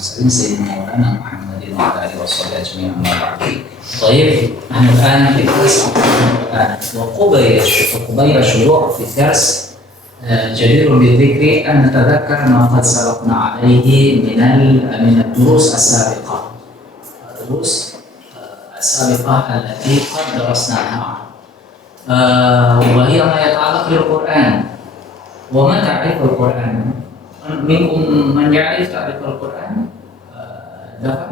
المرسلين سيدنا مولانا محمد وعلى آله وصحبه أجمعين أما بعد. طيب نحن الآن في درس القرآن وقبيل الشروع في الدرس جدير بالذكر أن نتذكر ما قد سبقنا عليه من الدروس السابقة. الدروس السابقة التي قد درسناها وهي ما يتعلق بالقرآن. وما تعريف القرآن؟ منكم من يعرف تعريف القرآن؟ دفع؟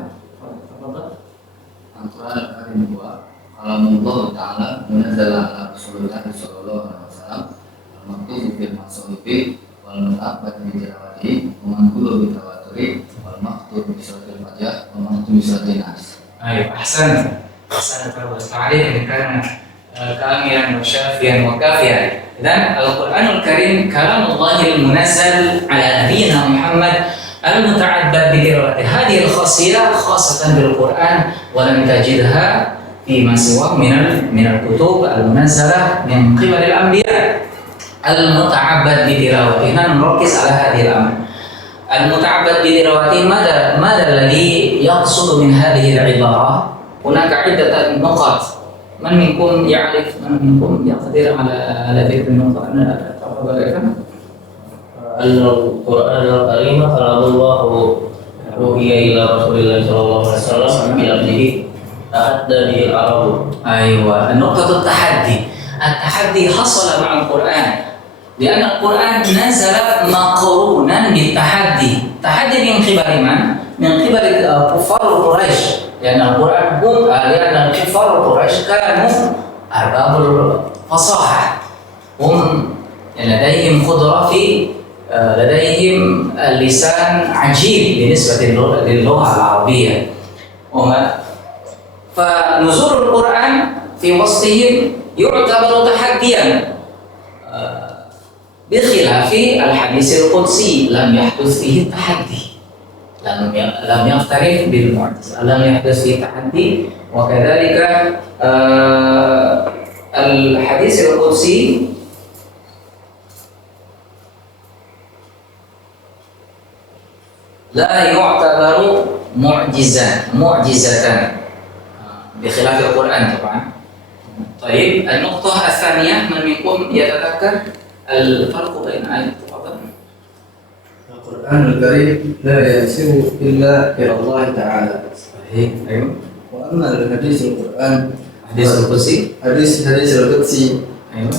تفضل. القرآن الكريم هو كلام الله تعالى منزل على رسول الله صلى الله عليه وسلم المكتوب في المصحف والمتعبد بتلاوته ومنقول بتواتره والمكتوب بسورة الفاتحة ومكتوب بسورة الناس. أيوة أحسنت التعريف إن كان كاملا وشافيا وكافيا. إذن القرآن الكريم كلام الله المنزل على نبينا محمد المتعبد بتلاوته. هذه الخاصية خاصة بالقرآن ولم تجدها فيما سواه من الكتب المنزلة من قبل الأنبياء. المتعبد بتلاوته، نحن نركز على هذه الأمر. المتعبد بتلاوته ماذا الذي يقصد من هذه العبارة؟ هناك عدة نقاط. من منكم يعرف؟ من منكم يقدر على ذكر النقاط؟ تفضل يا فندم. أن القرآن الكريم كلام الله وحي إلى رسول الله صلى الله عليه وسلم بلفظه تحدى به العرب. أيوة، النقطة التحدي حصل مع القرآن لأن القرآن نزل مقرونا بالتحدي. تحدي من قبل من؟ من قبل كفار قريش، لأن القرآن لأن كفار قريش كانوا أرباب الفصاحة، هم لديهم قدرة لديهم اللسان عجيب بالنسبة للغة العربية. فنزول القرآن في وسطهم يعتبر تحديا بخلاف الحديث القدسي لم يحدث فيه التحدي، لم يقترف بالمعجزة، لم يحدث فيه تحدي. وكذلك الحديث القدسي لا يعتبر معجزة بخلاف القرآن طبعا. طيب النقطة الثانية، من منكم يتذكر الفرق بين آية القرآن الكريم لا يصير إلا إلى الله تعالى. صحيح. أيوه. وأما الحديث القرآن حديث القدسي حديث القدسي أيوه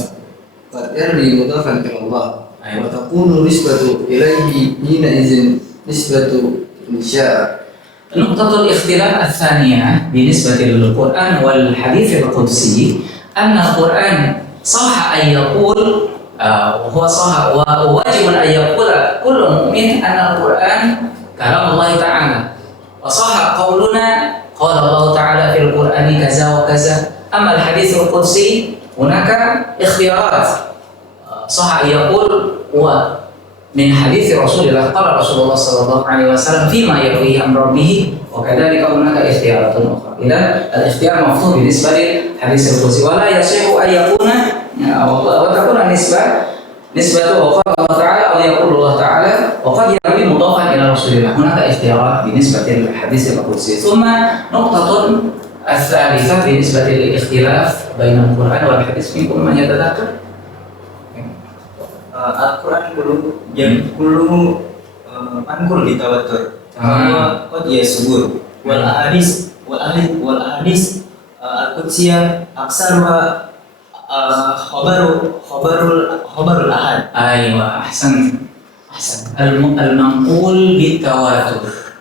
قد يروي مضافا إلى الله أيوه. وتكون نسبة إليه حينئذ نسبة إنشاء. نقطة الاختلاف الثانية بالنسبة للقرآن والحديث القدسي أن القرآن صح أن يقول وهو صح وواجب أن يقول كل مؤمن أن القرآن كلام الله تعالى، وصح قولنا قال الله تعالى في القرآن كذا وكذا. أما الحديث القدسي هناك اختيارات، صح أن يقول هو من حديث رسول الله قال رسول الله صلى الله عليه وسلم فيما يرويه عن ربه، وكذلك هناك اختيارات أخرى. إذا الاختيار مفهوم بالنسبة للحديث القدسي، ولا يصح أن يكون وتكون نسبة وقال الله تعالى أو يقول الله تعالى وقد يروي مضافا إلى رسول الله. هناك اختيارات بالنسبة للحديث القدسي. ثم نقطة الثالثة بالنسبة للاختلاف بين القرآن والحديث، منكم من يتذكر؟ Al-Quran kullu manqul bitawatur qad yasbur wal ahadis al-qudsiyah aksaruha khabarul ahad. Aywa, ahsan. Al-manqul bitawatur.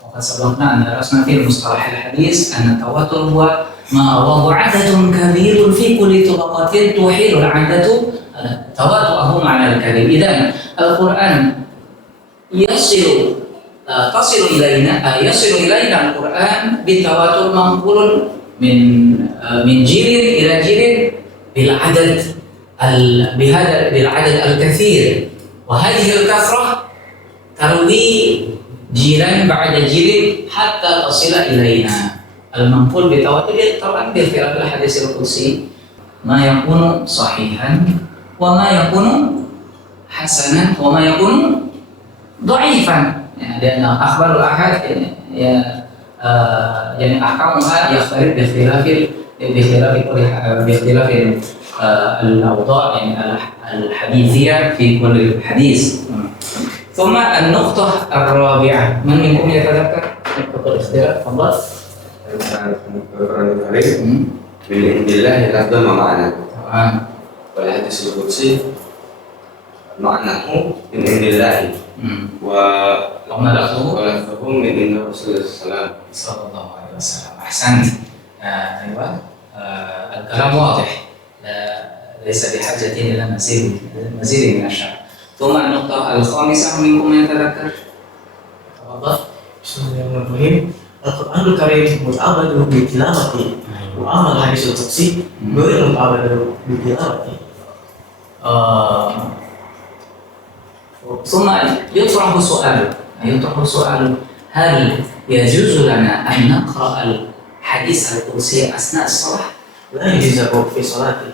وقد سبقنا أن درسنا في مصطلح الحديث أن التواتر هو ما وضع عدد كبير في كل طبقة تحيل العدد تواطؤه معنى الكريم. إذن القرآن تصل إلينا القرآن بالتواتر منقول من جيل إلى جيل بالعدد الكثير، وهذه الكثرة تروي جيلا بعد جيل حتى تصل إلينا. المنقول بالتواتر طبعا بخلاف الحديث القدسي ما يكون صحيحا وما يكون hasanan wa ma yakunu dha'ifan. Ya, dan akhbarul ahad يعني أحكامها يختلف باختلاف الأوضاع يعني الحديثية في كل حديث. ثم النقطة الرابعة، من منكم يتذكر نقطة الاختلاف؟ تفضل. القرآن الكريم من عند الله لفظا ومعنى. تمام. والحديث القدسي معناه من عند الله وما لفظه من عند رسول الله صلى الله عليه وسلم. أحسنت. أيوة. الكلام واضح، ليس بحاجة إلى مزيد من الشرح. ثم النقطة الخامسة، منكم من يتذكر؟ تفضل. Bismillahirrahmanirrahim. Al-Qur'anul Karim muta'abbadu bi tilawati wa amal hadisul qudsi ghairu muta'abbadu bi tilawati. ثم يطرح سؤال هل يجوز لنا أن نقرأ الحديث القدسي أثناء الصلاة؟ La yujazabu fi salati.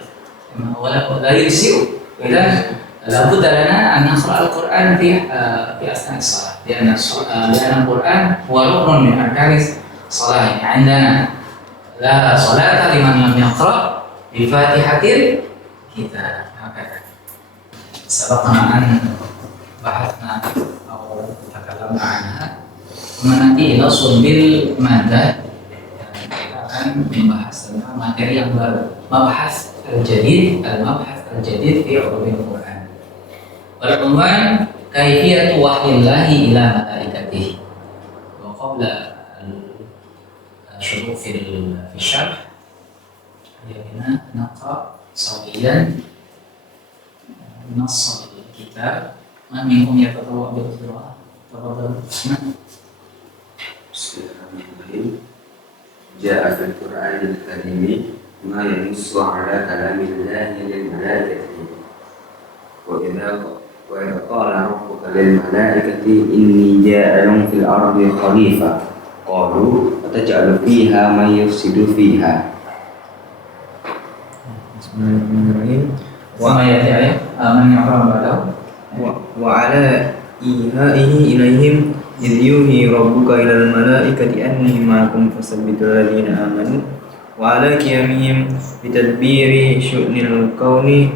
ولا يجزئ. إذا لابد لنا أن نقرأ القرآن في أثناء الصلاة، لأن القرآن هو ركن من أركان الصلاة. عندنا لا صلاة لمن لم يقرأ بفاتحة الكتاب. هكذا سبقنا أن بحثنا أو تكلمنا عنها. ثم nanti langsung bil madah kita akan membahas tentang materi yang baru, mabahas al-jadid fi ulumil Quran. Wal-unwan kaifiyatu wahyillahi ila malaikatihi. Wa qabla al-syuruh fi syarh ayyana naqra sawiyan nass al-kitab. Man minkum yatatawa bil qira'ah? Tafadhal. Bismillahirrahmanirrahim. Ja'a fil Qur'anil Karim ma yanussu 'ala kalamillahi lil malaikati. Wa idza qala rabbuka lil malaikati inni ja'ilun fil ardi khalifah. Qalu ataj'alu fiha man yufsidu fiha. Bismillahirrahmanirrahim. Wa ayat ayat man yaqra ba'dahu. Wa ala ihaihi ilaihim idh yuhi rabbuka ilal malaikati anni ma'akum fasabbitul ladina amanu wa ala qiyamihim bitadbiri syu'unil kauni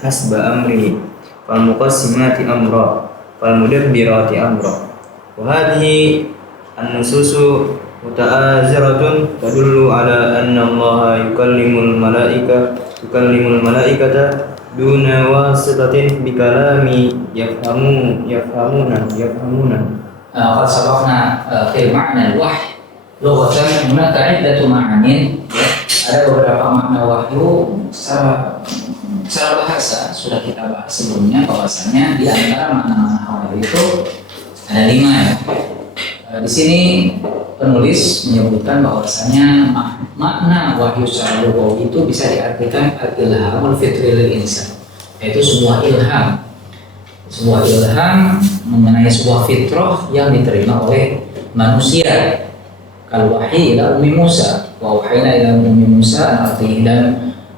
hasba amrihi fal muqassimati amra fal mudabbirati amra. Wa hadhihi an-nususu muta'azziratun tadullu ala anna Allah yukallimul malaikata duna wasitatin bikalami yafhamuna. Qad sabaqna fi ma'na al-wahy lughatan hunaka 'iddatu ma'anin. Ada beberapa makna wahyu secara bahasa sudah kita bahas sebelumnya, bahwasanya di antara makna-makna wahyu itu ada 5 ya. Di sini penulis menyebutkan bahwasanya makna wahyu secara lughawi itu bisa diartikan al-ilhamul fitri lil insan, yaitu sebuah ilham mengenai sebuah fitrah yang diterima oleh manusia. Kal wahyi ila ummi Musa wa wahayna ila ummi Musa artinya. Dan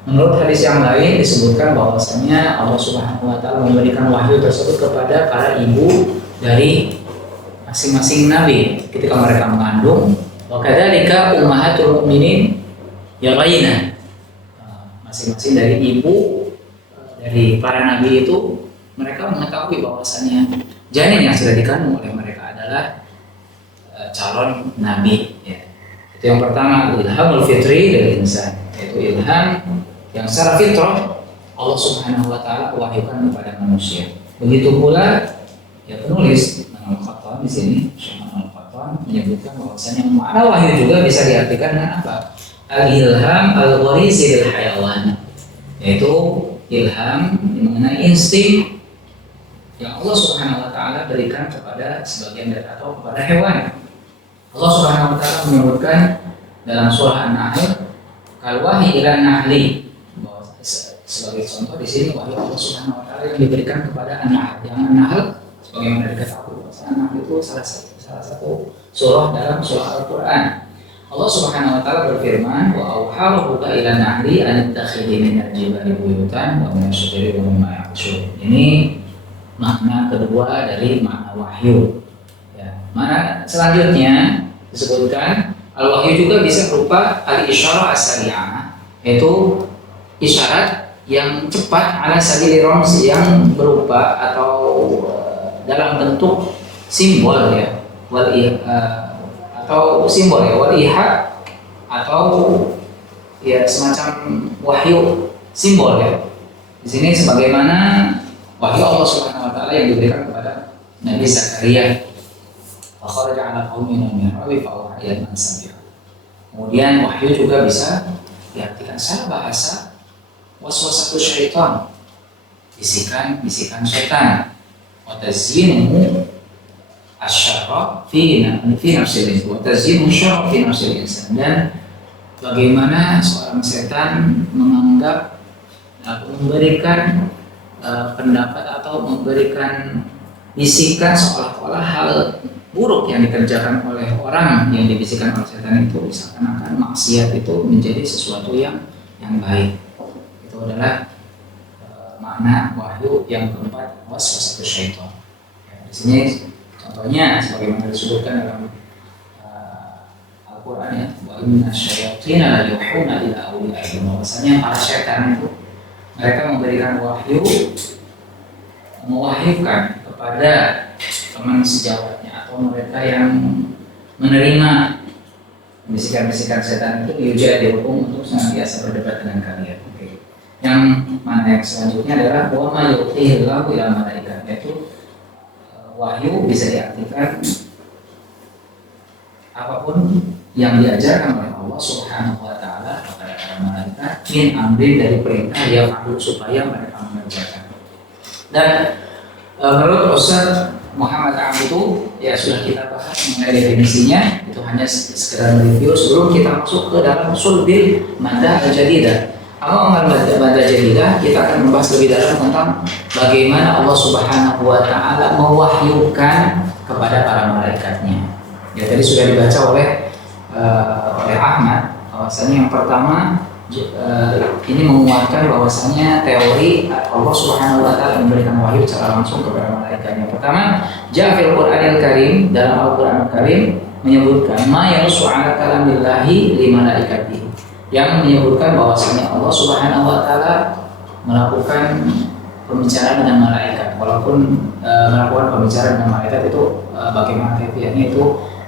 menurut hadis yang lain disebutkan bahwasanya Allah Subhanahu wa taala memberikan wahyu tersebut kepada para ibu dari masing-masing nabi ketika mereka mengandung. Wa kadzalika ummahatul mukminin yaraina, masing-masing dari ibu dari para nabi itu mereka mengetahui bahwasanya janin yang sudah dikandung oleh mereka adalah calon nabi ya. Itu yang pertama, ilhamul fitri dari insan, yaitu ilham yang secara fitrah Allah Subhanahu wa taala wahyukan kepada manusia. Begitu pula ya penulis Al-Qattan di sini, Syekh Al-Qattan menyebutkan bahwasanya makna wahyu juga bisa diartikan dengan apa? Al-ilham al-gharisi lil hayawan, yaitu ilham mengenai insting yang Allah Subhanahu wa taala berikan kepada sebagian dari atau kepada hewan. Allah Subhanahu wa taala menyebutkan dalam surah An-Nahl, kal wahyi ila nahli, sebagai contoh di sini wahyu Allah Subhanahu wa taala yang diberikan kepada An-Nahl. Yang An-Nahl sebagaimana diketahui, An-Nahl itu salah satu surah dalam surah Al-Qur'an. Allah Subhanahu wa taala berfirman, wa auha rabbuka ila nahli an tattakhidhi min al-jibali buyutan wa min asy-syajari wa mimma ya'rishun. Ini makna kedua dari makna wahyu. Ya. Makna selanjutnya disebutkan al-wahyu juga bisa berupa al-isyarah as-sari'ah, yaitu isyarat yang cepat ala sabili ramzi, yang berupa atau dalam bentuk simbol ya, atau simbol ya, wal iha, atau ya semacam wahyu simbol ya. Di sini sebagaimana wahyu Allah Subhanahu wa taala yang diberikan kepada Nabi Zakaria. Fa kharaja 'ala qaumin min al-mihrab fa awha ila man sami'a. Kemudian wahyu juga bisa diartikan secara bahasa waswasatu syaitan, bisikan syaitan, wa tazyinuhu asyara fi nafsil insan, wa tazyinuhu syara fi nafsil insan. Dan bagaimana seorang setan menganggap atau memberikan pendapat atau memberikan bisikan seolah-olah hal buruk yang dikerjakan oleh orang yang dibisikkan oleh setan itu seakan-akan maksiat itu menjadi sesuatu yang baik. Itu adalah makna wahyu yang keempat, waswasatu syaitan. Ya, di sini contohnya sebagaimana disebutkan dalam Al-Qur'an ya, wa inna syayatina la yuhuna ila awliyaihim, bahwasanya para setan itu mereka memberikan wahyu, mewahyukan kepada teman sejawatnya atau mereka yang menerima bisikan-bisikan setan itu, dihukum untuk senantiasa berdebat dengan kalian. Oke. Yang mana yang selanjutnya adalah wa ma yu'tihillahu ila malaikat, yaitu wahyu bisa diartikan apapun yang diajarkan oleh Allah Subhanahu wa taala kepada para malaikat min amrin, dari perintah yang perlu supaya mereka mengerjakan. Dan menurut Ustaz Muhammad Am itu ya sudah kita bahas mengenai definisinya, itu hanya sekedar review sebelum kita masuk ke dalam usul bil madah al-jadidah. Kalau madah jadidah, kita akan membahas lebih dalam tentang bagaimana Allah Subhanahu wa taala mewahyukan kepada para malaikatnya. Ya, tadi sudah dibaca oleh Ahmad bahwasanya yang pertama ini menguatkan bahwasanya teori Allah Subhanahu wa taala memberikan wahyu secara langsung kepada malaikatnya. Pertama, Ja'fil Qur'anil Karim, dalam Al-Qur'an Karim menyebutkan ma yanusu 'ala kalamillahi li malaikatihi, yang menyebutkan bahwasanya Allah Subhanahu wa taala melakukan pembicaraan dengan malaikat. Walaupun melakukan pembicaraan dengan malaikat itu bagaimana kaifiahnya itu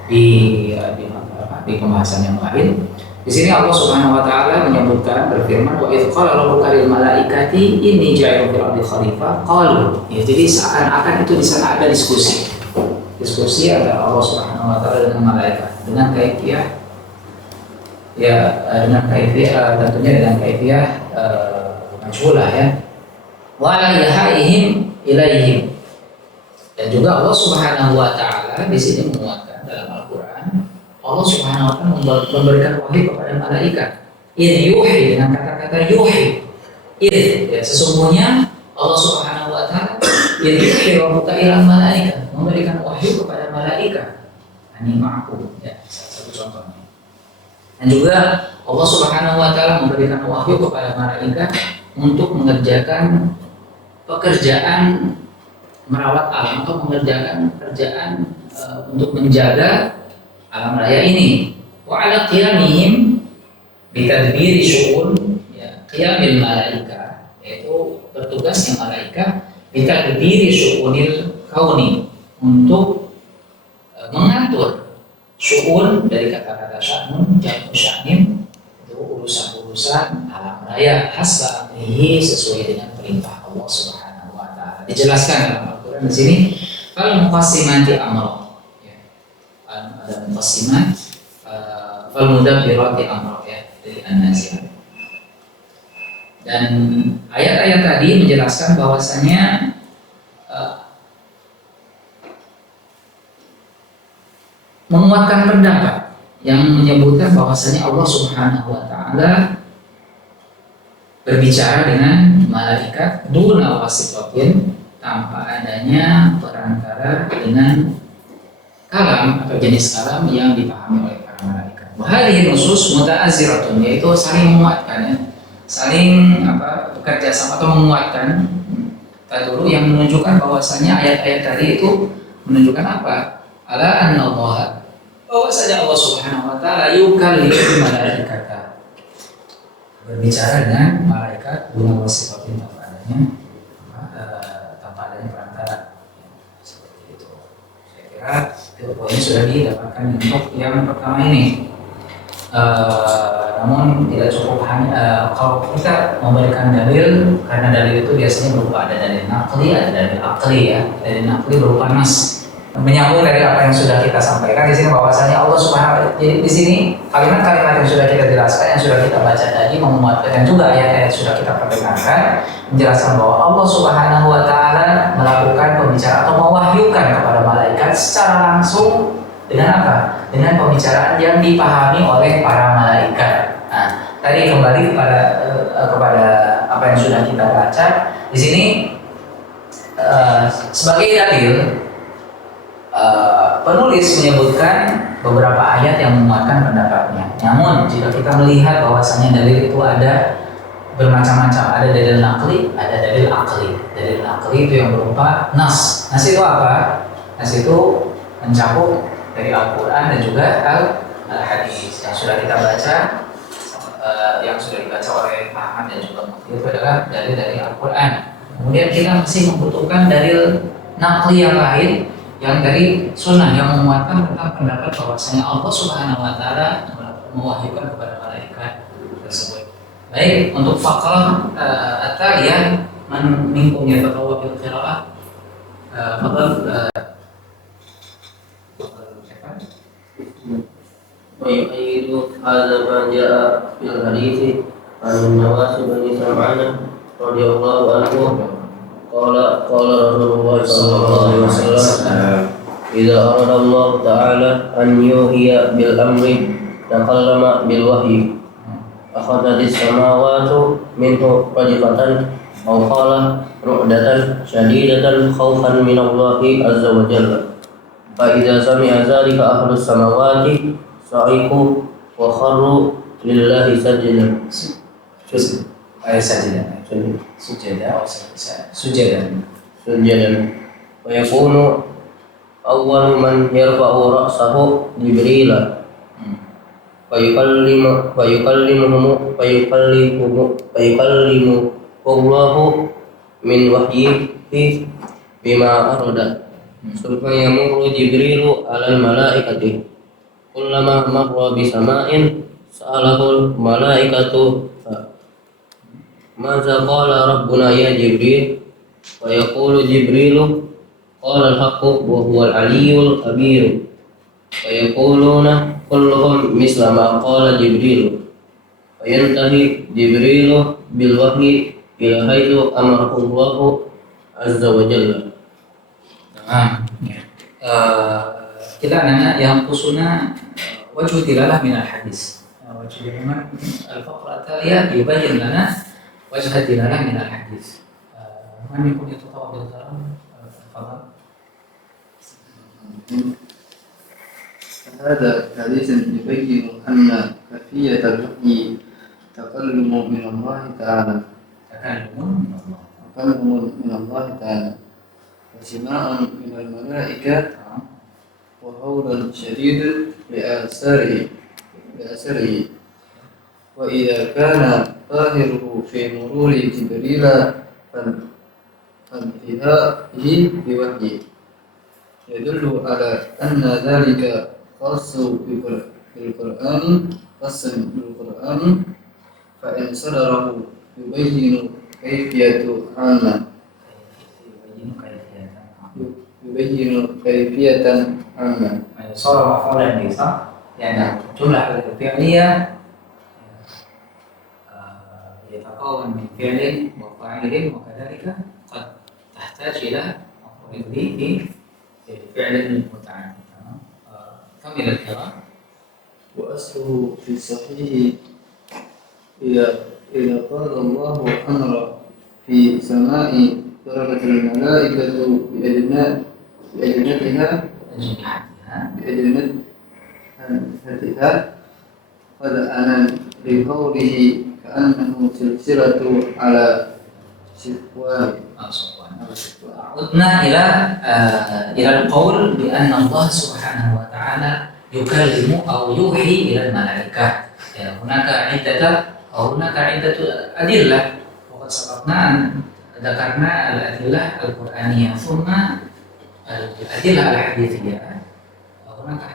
di pembahasan yang lain. Di sini Allah Subhanahu wa taala menyebutkan, berfirman, wa idz qala rabbuka lil malaikati inni ja'ilun fil ardi khalifah qalu. Ya, jadi seakan-akan itu di sana ada diskusi antara Allah Subhanahu wa taala dengan malaikat dengan kaifiah tentunya dengan kaifiah majhulah ya. Wa la ilaihim ilaihim. Dan juga Allah Subhanahu wa taala di sini menguatkan dalam Al-Qur'an, Allah Subhanahu wa taala memberikan wahyu kepada malaikat. Idh yuhi, dengan kata-kata yuhi. Idh, ya, sesungguhnya Allah Subhanahu wa taala idh yuhi rabbuka ila malaikat, memberikan wahyu kepada malaikat. Ini ma'akum, ya, satu contohnya. Dan juga Allah Subhanahu wa taala memberikan wahyu kepada malaikat untuk mengerjakan pekerjaan merawat alam atau mengerjakan pekerjaan untuk menjaga alam raya ini. Wa ala qiyamihim bitadbiri syu'un, ya, qiyamil malaika, yaitu bertugasnya malaikat bitadbiri syu'unil kauni, untuk mengatur syu'un dari kata-kata sya'nun, jamu sya'nin, itu urusan-urusan alam raya hasba amrihi, sesuai dengan perintah Allah Subhanahu wa taala. Dijelaskan dalam Al-Qur'an di sini, fal muqassimati amra. Ada muqassimat, fal mudabbirati amra, ya, dari An-Nazi'at. Dan ayat-ayat tadi menjelaskan bahwasanya menguatkan pendapat yang menyebutkan bahwasanya Allah Subhanahu wa taala berbicara dengan malaikat duna wasitatin, tanpa adanya perantara dengan kalam atau jenis kalam yang dipahami oleh para malaikat. hadhihi nusus muta'azziratun, yaitu saling menguatkan ya. Saling bekerja sama atau menguatkan dulu yang menunjukkan bahwasanya ayat-ayat tadi itu menunjukkan apa? Ala anna Allah, bahwasanya Allah Subhanahu wa taala yukallimu malaikata, berbicara dengan malaikat guna wasifatin tanpa adanya perantara. Seperti itu. Saya kira itu poinnya sudah didapatkan untuk yang pertama ini. Namun tidak cukup hanya kalau kita memberikan dalil, karena dalil itu biasanya berupa ada dalil naqli, ada dalil akli ya. Dalil naqli berupa nas, menyambung dari apa yang sudah kita sampaikan di sini bahwasanya Allah Subhanahu wa taala. Jadi di sini kalimat-kalimat yang sudah kita jelaskan, yang sudah kita baca tadi menguatkan, dan juga ayat-ayat sudah kita perdengarkan menjelaskan bahwa Allah Subhanahu wa taala melakukan pembicaraan atau mewahyukan kepada malaikat secara langsung dengan apa? Dengan pembicaraan yang dipahami oleh para malaikat. Nah, tadi kembali kepada apa yang sudah kita baca di sini sebagai dalil. Penulis menyebutkan beberapa ayat yang menguatkan pendapatnya. Namun jika kita melihat bahwasanya dalil itu ada bermacam-macam, ada dalil naqli, ada dalil akli. Dalil naqli itu yang berupa nas. Nas itu apa? Nas itu mencakup dari Al-Quran dan juga Al-Hadis yang sudah kita baca, yang sudah dibaca oleh Ahmad dan juga Mufti, itu adalah dalil dari Al-Quran. Kemudian kita masih membutuhkan dalil naqli yang lain, yang dari sunnah yang menguatkan tentang pendapat bahwasanya Allah Subhanahu wa taala mewahyukan kepada malaikat tersebut. Baik, untuk faqrah at-taliyah man minkum yataqawwa bil qiraa'ah. ويؤيد هذا ما جاء في الحديث عن النواس بن سمعان رضي الله عنه قال رسول الله صلى الله عليه وسلم إذا أراد الله تعالى أن يوحي بالأمر تكلم بالوحي أخذت السماوات منه رجفة أو قال رعدة شديدة خوفا من الله عز وجل فإذا سمع ذلك أهل السماوات صعقوا وخروا لله سجدا سجدا ويكون أول من يرفع رأسه جبريل فيكلمه الله من وحيه بما أراد ثم يمر جبريل على الملائكة كلما مر بسماء سأله الملائكة ماذا قال ربنا يا جبريل ويقول جبريل قال الحق وهو العلي الكبير ويقولون كلهم مثل ما قال جبريل فينتهي جبريل بالوحي إلى حيث أمره الله عز وجل. Kita nanya yang kusuna wajhu dilalah min al-hadis. Wajhu dilalah al-faqra at-taliyah yubayyin lana wajh dilalah min al-hadis. Man yakun yatatawa bil kalam? Tafadhal. هذا حديث يبين أن كيفية الوحي تكلم من الله تعالى وسماع من الملائكة وهولا شديد لآثاره وإذا كان ظاهره في مرور جبريل فانتهائه بوحيه يدل على أن ذلك خاص بالقرآن فإن صدره يبين كيفية عامة صار مفعولا به صح؟ يعني جملة فعلية يتكون من فعل وفاعل وكذلك قد تحتاج إلى مفعول به في فعل متعدد. كمل الكلام. وأصله في الصحيح إذا قال الله أمر في سماء درجة الملائكة بأجنحتها fad'anan liqawlihi ka'annahu silsilatu ala sifwani. Udna ila al-qaul bi anna Allah Subhanahu wa ta'ala yukallimu aw yuhi ila al-malaikah. Ya, hunaka iddatu adillah. Wa qad sabaqna dzakarna al-adillah al-Qur'aniyah thumma al-adillah al-hadithiyah. Hunaka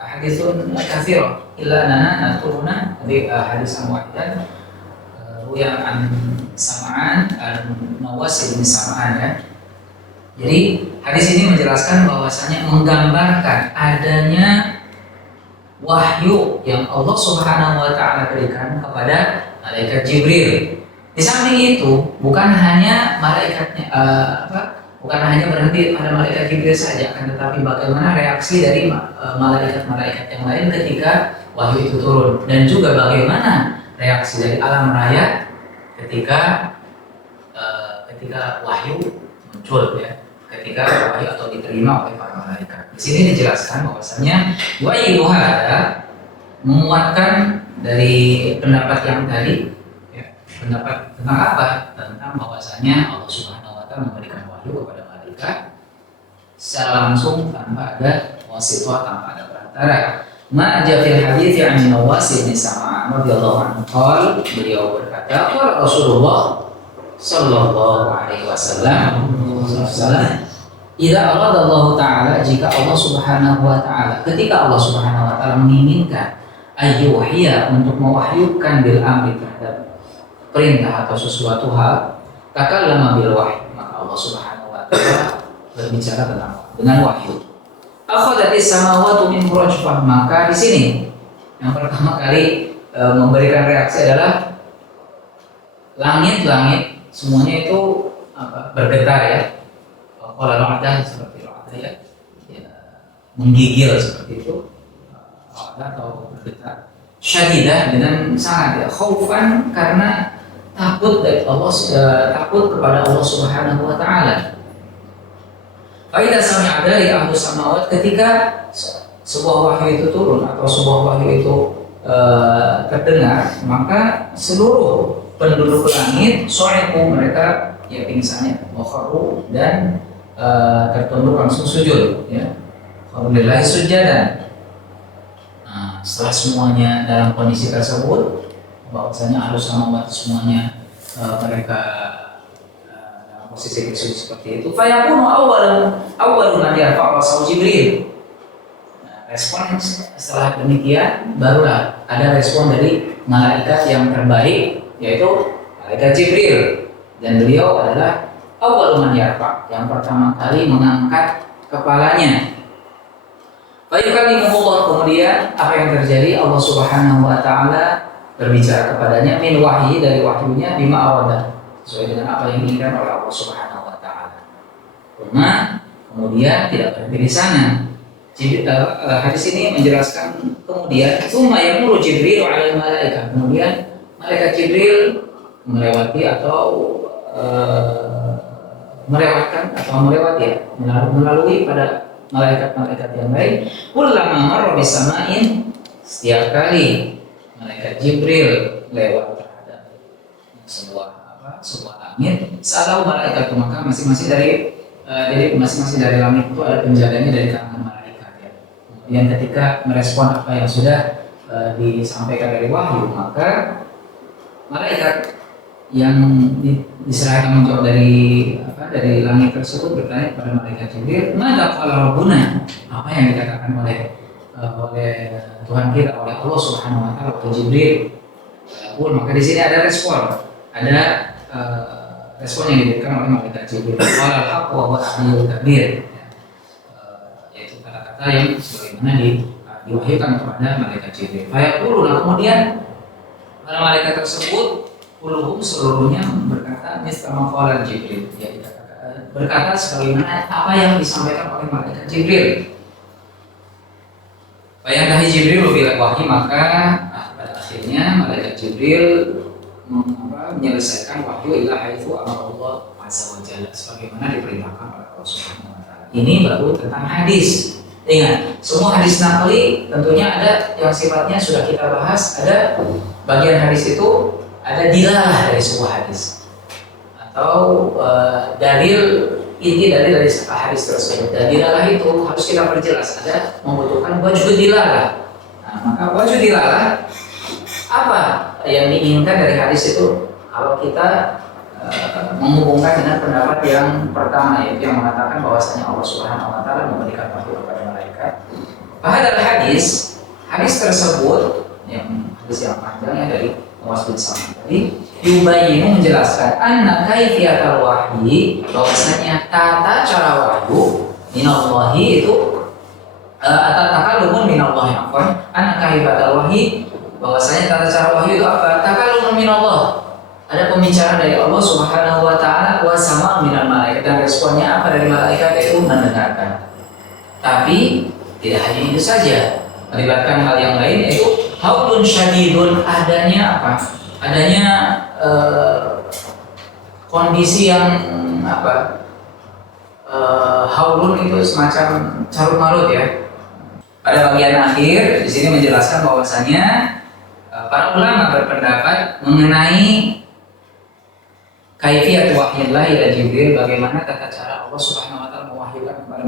ahadithun katsirah illa anna nadhkuruna bi hadisan wahidan ruya an Sam'an al-Nawas bin Sam'an ya. Jadi hadis ini menjelaskan bahwasanya menggambarkan adanya wahyu yang Allah Subhanahu wa ta'ala berikan kepada malaikat Jibril. Di samping itu bukan hanya malaikatnya bukan hanya berhenti pada malaikat Jibril saja, akan tetapi bagaimana reaksi dari malaikat-malaikat yang lain ketika wahyu itu turun, dan juga bagaimana reaksi dari alam raya ketika wahyu muncul ya, ketika wahyu atau diterima oleh para malaikat. Di sini dijelaskan bahwasanya wahyu ada menguatkan dari pendapat yang tadi ya, pendapat tentang apa? Tentang bahwasanya Allah Subhanahu wa ta'ala memberikan wahyu kepada malaikat secara langsung tanpa ada wasithah, tanpa ada perantara. Ma'ja fil hadits an Nawas bin Sam'an radhiyallahu anhu qala, beliau berkata, qala Rasulullah sallallahu alaihi wasallam, idza arada Allah taala, jika Allah Subhanahu wa taala, ketika Allah Subhanahu wa taala menginginkan ayyuhiya, untuk mewahyukan bil amri, terhadap perintah atau sesuatu hal, takallama bil wahyi, maka Allah Subhanahu wa taala berbicara dengan wahyu. Akhadatis samawati min rajfah, maka di sini yang pertama kali memberikan reaksi adalah langit-langit semuanya itu bergetar ya. Kalau ada seperti ada ya, menggigil seperti itu, atau bergetar. Syadidah, dengan sangat ya, khaufan, karena takut dari Allah, takut kepada Allah Subhanahu wa ta'ala. Faidah sami'a dari ahlu samawat, ketika sebuah wahyu itu turun atau sebuah wahyu itu terdengar, maka seluruh penduduk langit so'eku, mereka ya pingsannya, wakharu, dan tertunduk langsung sujud ya, kharulillahi sujadan. Nah, setelah semuanya dalam kondisi tersebut, bahwasanya ahlu samawat semuanya mereka posisi seperti itu, fayakunu awwalun man yarfa'u rasul Jibril. Nah, respon setelah demikian barulah ada respon dari malaikat yang terbaik, yaitu malaikat Jibril, dan beliau adalah awwalun man yarfa', yang pertama kali mengangkat kepalanya. Fayukallimuhullah, kemudian apa yang terjadi? Allah Subhanahu wa ta'ala berbicara kepadanya min wahyi, dari wahyunya, bima awada, sesuai dengan apa yang diinginkan oleh Allah Subhanahu wa ta'ala. Kemudian tidak berhenti di sana. Hadis ini menjelaskan kemudian summa yamuru Jibril 'alal malaikah, kemudian malaikat Jibril melewati atau melalui pada malaikat-malaikat yang lain. Kullama marra bisama'in, setiap kali malaikat Jibril lewat terhadap sebuah langit, salau malaikat, maka masing-masing dari langit itu ada penjaganya dari kalangan malaikat ya. Kemudian ketika merespon apa yang sudah disampaikan dari wahyu, maka malaikat yang diserahkan menjawab dari langit tersebut bertanya kepada malaikat Jibril, "Mada qala rabbuna?" Apa yang dikatakan oleh Tuhan kita, oleh Allah Subhanahu wa ta'ala kepada Jibril. Maka di sini ada respon yang diberikan oleh malaikat Jibril. Qala al-haqq wa huwa al-aliyyul kabir. Yaitu kata-kata yang sebagaimana diwahyukan kepada malaikat Jibril. Fayaquluna, kemudian para malaikat tersebut kulluhum, seluruhnya berkata misla qala Jibril, ya, berkata sebagaimana apa yang disampaikan oleh malaikat Jibril. Fayantahi Jibril bil wahyi, maka pada akhirnya malaikat Jibril menyelesaikan wahyu ila haitsu amara Allah azza wa jalla, sebagaimana diperintahkan oleh Allah Subhanahu wa ta'ala. Ini baru tentang hadis. Ingat, semua hadis naqli tentunya ada yang sifatnya sudah kita bahas, ada bagian hadis itu ada dilalah dari sebuah hadis atau dalil inti dari hadis tersebut. Dan dilalah itu harus kita perjelas, ada membutuhkan wajhu dilalah. Nah, maka wajhu dilalah apa yang diinginkan dari hadis itu? Kalau kita menghubungkan dengan pendapat yang pertama, yaitu yang mengatakan bahwasanya Allah Subhanahu wa taala memberikan wahyu kepada malaikat. Padahal hadis tersebut yang panjangnya dari Muaz bin Salman tadi yubayinu menjelaskan anna kaifiyatal wahyi, bahwasanya tata cara wahyu minallahi itu takalumun minallahi afwan, anna kaifiyatal wahyi, bahwasanya tata cara wahyu itu apa? Takalumun minallah, ada pembicaraan dari Allah Subhanahu wa taala, wa sama' minal malaikat, dan responnya apa dari malaikat itu mendengarkan. Tapi tidak hanya itu saja, melibatkan hal yang lain, yaitu haulun syadidun, adanya apa? Adanya kondisi yang apa? Haulun itu semacam carut marut ya. Pada bagian akhir di sini menjelaskan bahwasanya para ulama berpendapat mengenai kaifiyat wahyillah ila Jibril, bagaimana tata cara Allah Subhanahu wa taala mewahyukan kepada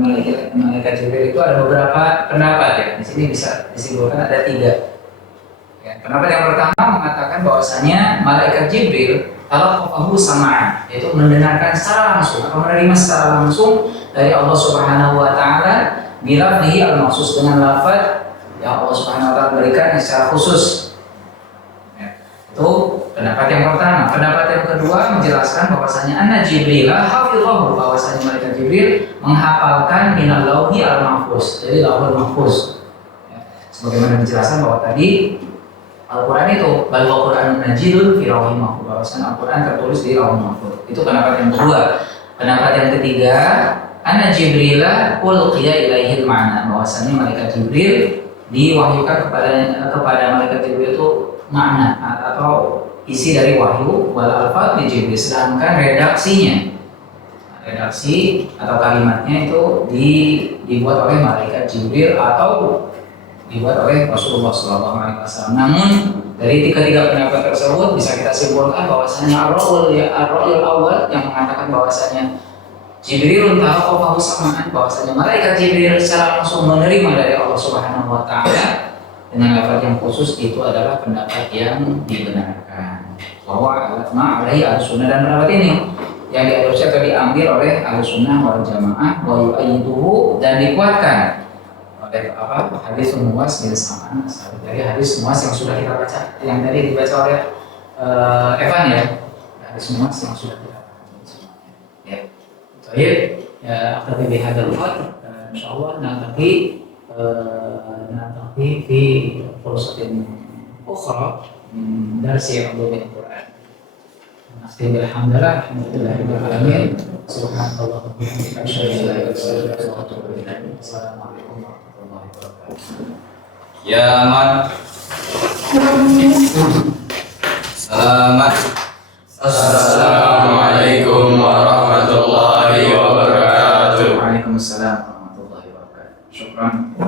malaikat Jibril itu ada beberapa pendapat ya. Di sini bisa disimpulkan ada 3. Ya, pendapat yang pertama mengatakan bahwasanya malaikat Jibril talaqahu sama'an, yaitu mendengarkan secara langsung atau menerima secara langsung dari Allah Subhanahu wa taala bilafzihi al-makhsus, dengan lafaz yang Allah Subhanahu wa taala berikan secara khusus. Itu pendapat yang pertama. Pendapat yang kedua menjelaskan bahwasanya anna Jibril hafidhahu, bahwasanya malaikat Jibril menghafalkan minal lauhi al mahfuz, jadi lauhul mahfuz. Ya. Sebagaimana dijelaskan bahwa tadi Al-Quran itu bal Quran najidun fi lauhil mahfuz, bahwasanya Al-Quran tertulis di lauhul mahfuz. Itu pendapat yang kedua. Pendapat yang ketiga, anna Jibril ulqiya ilaihil ma'na, bahwasanya malaikat Jibril diwahyukan kepada malaikat Jibril itu makna atau isi dari wahyu, wal alfaz di Jibril, sedangkan redaksi atau kalimatnya itu dibuat oleh malaikat Jibril atau dibuat oleh Rasulullah SAW. Namun dari ketiga pendapat tersebut bisa kita simpulkan bahwasanya ar-ra'yul awal yang mengatakan bahwasanya Jibril talaqahu sama'an, bahwasanya malaikat Jibril secara langsung menerima dari Allah Subhanahu wa taala dengan lafaz yang khusus, itu adalah pendapat yang dibenarkan. Bahwa alaihi al-sunnah, dan pendapat ini yang diadopsi atau diambil oleh al-sunnah wal jamaah, wa yu'ayyiduhu, dan dikuatkan oleh hadis Muaz bin Salman, dari hadis Muaz yang sudah kita baca, yang tadi dibaca oleh Evan ya, hadis Muaz yang sudah kita baca. Ya, baik. Ya, akhirnya bihadzal qadr, insyaallah nanti في فرصة أخرى من درس علوم القرآن. نختم بالحمد لله رب العالمين. سبحانك اللهم وبحمدك أشهد أن لا إله إلا أنت أستغفرك وأتوب إليك. السلام عليكم ورحمة الله وبركاته. Ya man. Selamat. Assalamualaikum warahmatullahi wabarakatuh. Waalaikumsalam warahmatullahi wabarakatuh. Syukran.